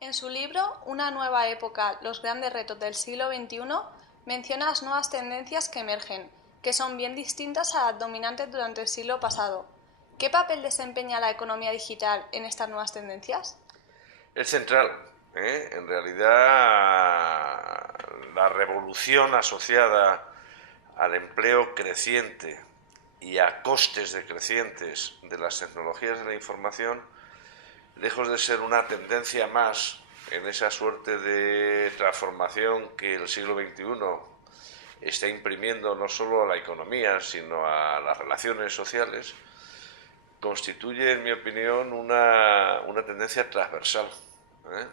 En su libro Una nueva época, los grandes retos del siglo XXI, menciona las nuevas tendencias que emergen, que son bien distintas a las dominantes durante el siglo pasado. ¿Qué papel desempeña la economía digital en estas nuevas tendencias? Es central. En realidad, la revolución asociada al empleo creciente y a costes decrecientes de las tecnologías de la información, lejos de ser una tendencia más en esa suerte de transformación que el siglo XXI está imprimiendo no solo a la economía, sino a las relaciones sociales, constituye, en mi opinión, una tendencia transversal.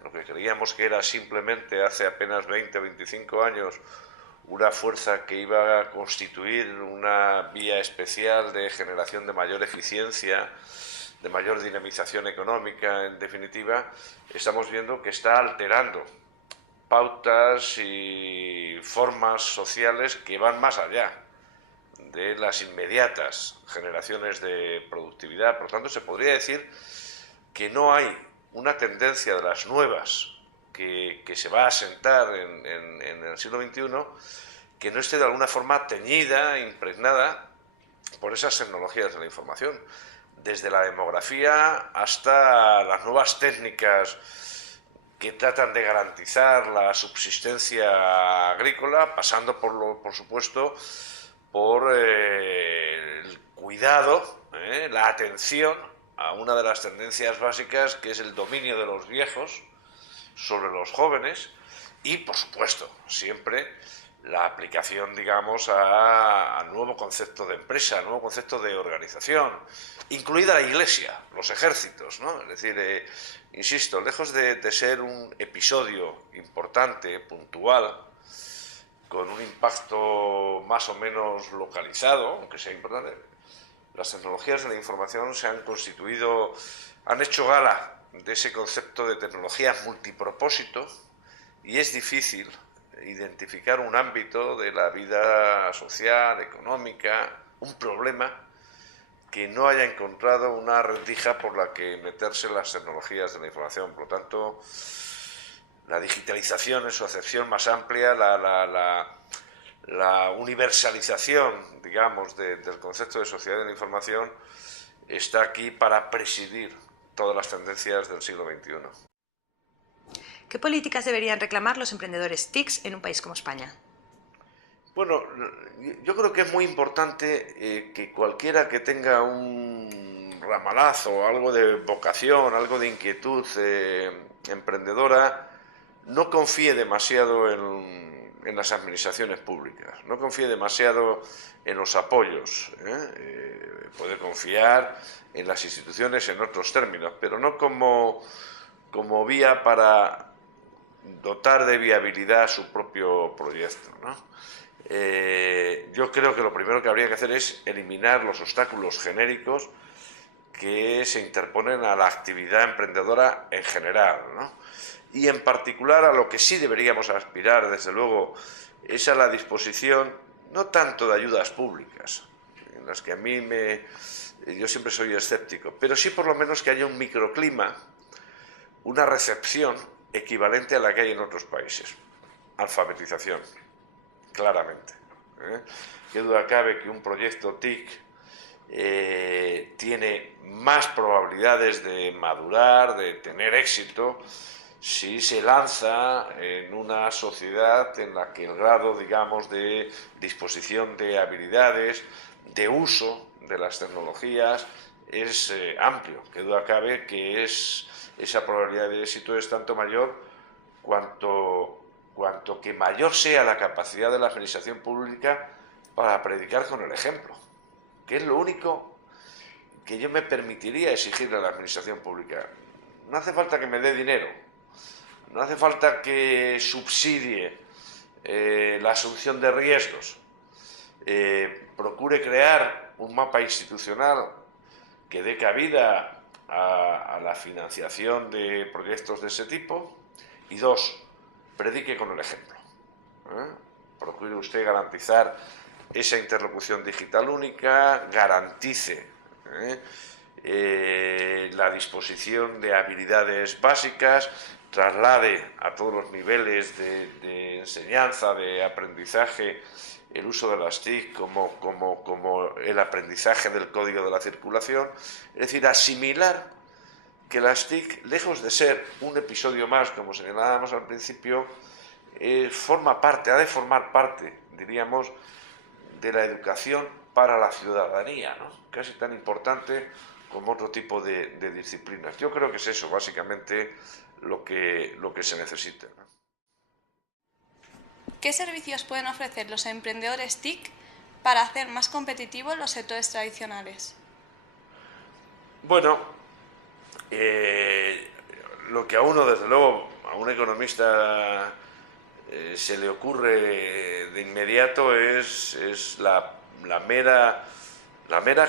Lo que creíamos que era simplemente hace apenas 20 o 25 años una fuerza que iba a constituir una vía especial de generación de mayor eficiencia, de mayor dinamización económica, en definitiva, estamos viendo que está alterando pautas y formas sociales que van más allá de las inmediatas generaciones de productividad. Por lo tanto, se podría decir que no hay una tendencia de las nuevas que se va a asentar en el siglo XXI que no esté de alguna forma teñida, impregnada por esas tecnologías de la información, desde la demografía hasta las nuevas técnicas que tratan de garantizar la subsistencia agrícola, pasando por supuesto, por el cuidado, la atención a una de las tendencias básicas, que es el dominio de los viejos sobre los jóvenes y, por supuesto, siempre la aplicación, digamos, al nuevo concepto de empresa, al nuevo concepto de organización, incluida la Iglesia, los ejércitos, ¿no? Es decir, insisto, lejos de ser un episodio importante, puntual, con un impacto más o menos localizado, aunque sea importante, las tecnologías de la información se han constituido, han hecho gala de ese concepto de tecnología multipropósito y es difícil identificar un ámbito de la vida social, económica, un problema que no haya encontrado una rendija por la que meterse las tecnologías de la información. Por lo tanto, la digitalización en su acepción más amplia, la universalización, digamos, del concepto de sociedad de la información está aquí para presidir todas las tendencias del siglo XXI. ¿Qué políticas deberían reclamar los emprendedores TICs en un país como España? Bueno, yo creo que es muy importante que cualquiera que tenga un ramalazo, algo de vocación, algo de inquietud emprendedora, no confíe demasiado en las administraciones públicas, no confíe demasiado en los apoyos. Puede confiar en las instituciones en otros términos, pero no como vía para dotar de viabilidad su propio proyecto, ¿no? Yo creo que lo primero que habría que hacer es eliminar los obstáculos genéricos que se interponen a la actividad emprendedora en general, ¿no? Y en particular a lo que sí deberíamos aspirar, desde luego, es a la disposición no tanto de ayudas públicas, en las que yo siempre soy escéptico, pero sí por lo menos que haya un microclima, una recepción equivalente a la que hay en otros países. Alfabetización, claramente. Qué duda cabe que un proyecto TIC tiene más probabilidades de madurar, de tener éxito, si se lanza en una sociedad en la que el grado, digamos, de disposición de habilidades, de uso de las tecnologías es amplio. Qué duda cabe que esa probabilidad de éxito es tanto mayor cuanto que mayor sea la capacidad de la administración pública para predicar con el ejemplo, que es lo único que yo me permitiría exigirle a la administración pública. No hace falta que me dé dinero, no hace falta que subsidie la asunción de riesgos, procure crear un mapa institucional que dé cabida a la financiación de proyectos de ese tipo y dos, predique con el ejemplo. Procure usted garantizar esa interlocución digital única, garantice la disposición de habilidades básicas, traslade a todos los niveles de enseñanza, de aprendizaje, el uso de las TIC como el aprendizaje del código de la circulación, es decir, asimilar que las TIC, lejos de ser un episodio más, como señalábamos al principio, forma parte, ha de formar parte, diríamos, de la educación para la ciudadanía, ¿no? Casi tan importante como otro tipo de disciplinas. Yo creo que es eso, básicamente, lo que se necesita, ¿no? ¿Qué servicios pueden ofrecer los emprendedores TIC para hacer más competitivos los sectores tradicionales? Bueno, lo que a uno, desde luego, a un economista se le ocurre de inmediato es la mera,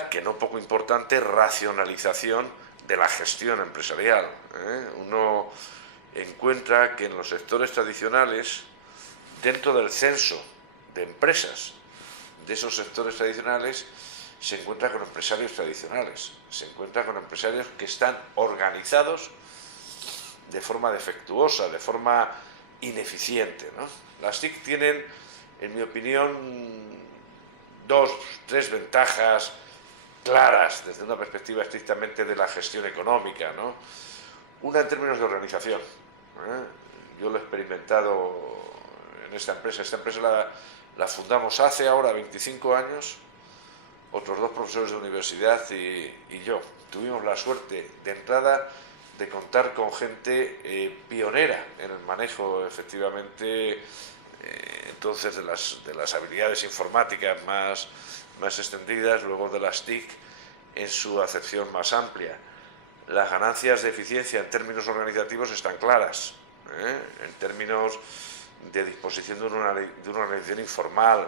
que no poco importante, racionalización de la gestión empresarial, ¿eh? Uno encuentra que en los sectores tradicionales, dentro del censo de empresas de esos sectores tradicionales, se encuentra con empresarios tradicionales, se encuentra con empresarios que están organizados de forma defectuosa, de forma ineficiente, ¿no? Las TIC tienen, en mi opinión, 2, 3 ventajas claras desde una perspectiva estrictamente de la gestión económica, ¿no? Una en términos de organización, ¿eh? Yo lo he experimentado en esta empresa la fundamos hace ahora 25 años, otros 2 profesores de universidad y yo. Tuvimos la suerte de entrada de contar con gente pionera en el manejo, efectivamente, entonces de las habilidades informáticas más extendidas, luego de las TIC en su acepción más amplia. Las ganancias de eficiencia en términos organizativos están claras, en términos de disposición de una organización informal,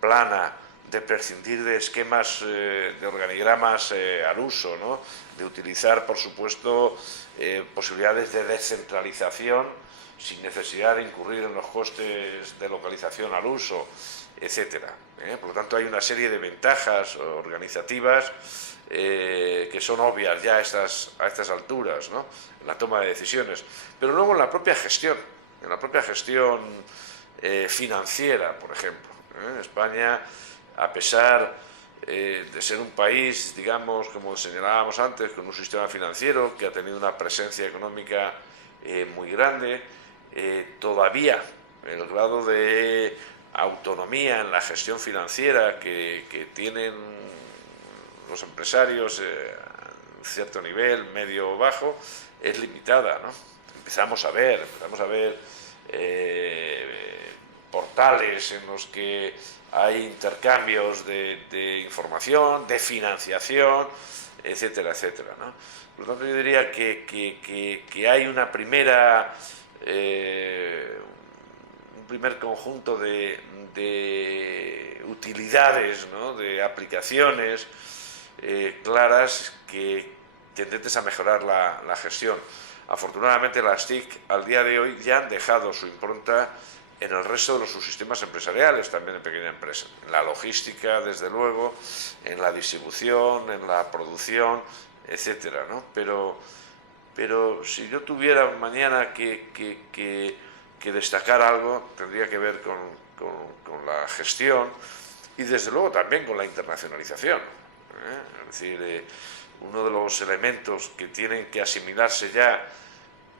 plana, de prescindir de esquemas de organigramas al uso, ¿no? De utilizar, por supuesto, posibilidades de descentralización sin necesidad de incurrir en los costes de localización al uso, etcétera. Por lo tanto, hay una serie de ventajas organizativas que son obvias ya a estas alturas, ¿no? En la toma de decisiones. Pero luego en la propia gestión, financiera, por ejemplo. España, a pesar de ser un país, digamos, como señalábamos antes, con un sistema financiero que ha tenido una presencia económica muy grande, todavía el grado de autonomía en la gestión financiera que tienen los empresarios a cierto nivel, medio o bajo, es limitada, ¿no? Empezamos a ver portales en los que hay intercambios de información, de financiación, etcétera, etcétera, ¿no? Por lo tanto, yo diría que hay una primera, un primer conjunto de utilidades, ¿no? De aplicaciones claras que tendentes a mejorar la gestión. Afortunadamente, las TIC al día de hoy ya han dejado su impronta en el resto de los subsistemas empresariales, también en pequeña empresa, en la logística, desde luego, en la distribución, en la producción, etcétera, ¿no? Pero si yo tuviera mañana que destacar algo, tendría que ver con la gestión y, desde luego, también con la internacionalización, Es decir, uno de los elementos que tienen que asimilarse ya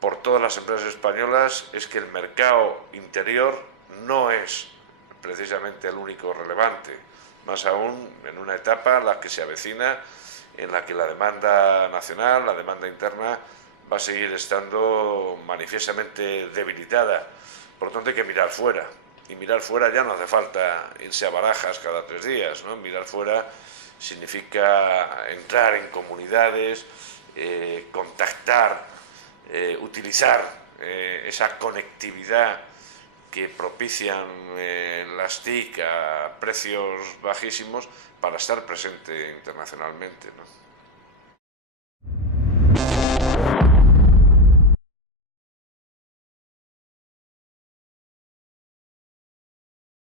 por todas las empresas españolas es que el mercado interior no es precisamente el único relevante, más aún en una etapa la que se avecina, en la que la demanda nacional, la demanda interna, va a seguir estando manifiestamente debilitada. Por lo tanto, hay que mirar fuera. Y mirar fuera ya no hace falta irse a Barajas cada 3 días, ¿no? Mirar fuera significa entrar en comunidades, contactar, utilizar esa conectividad que propician las TIC a precios bajísimos para estar presente internacionalmente, ¿no?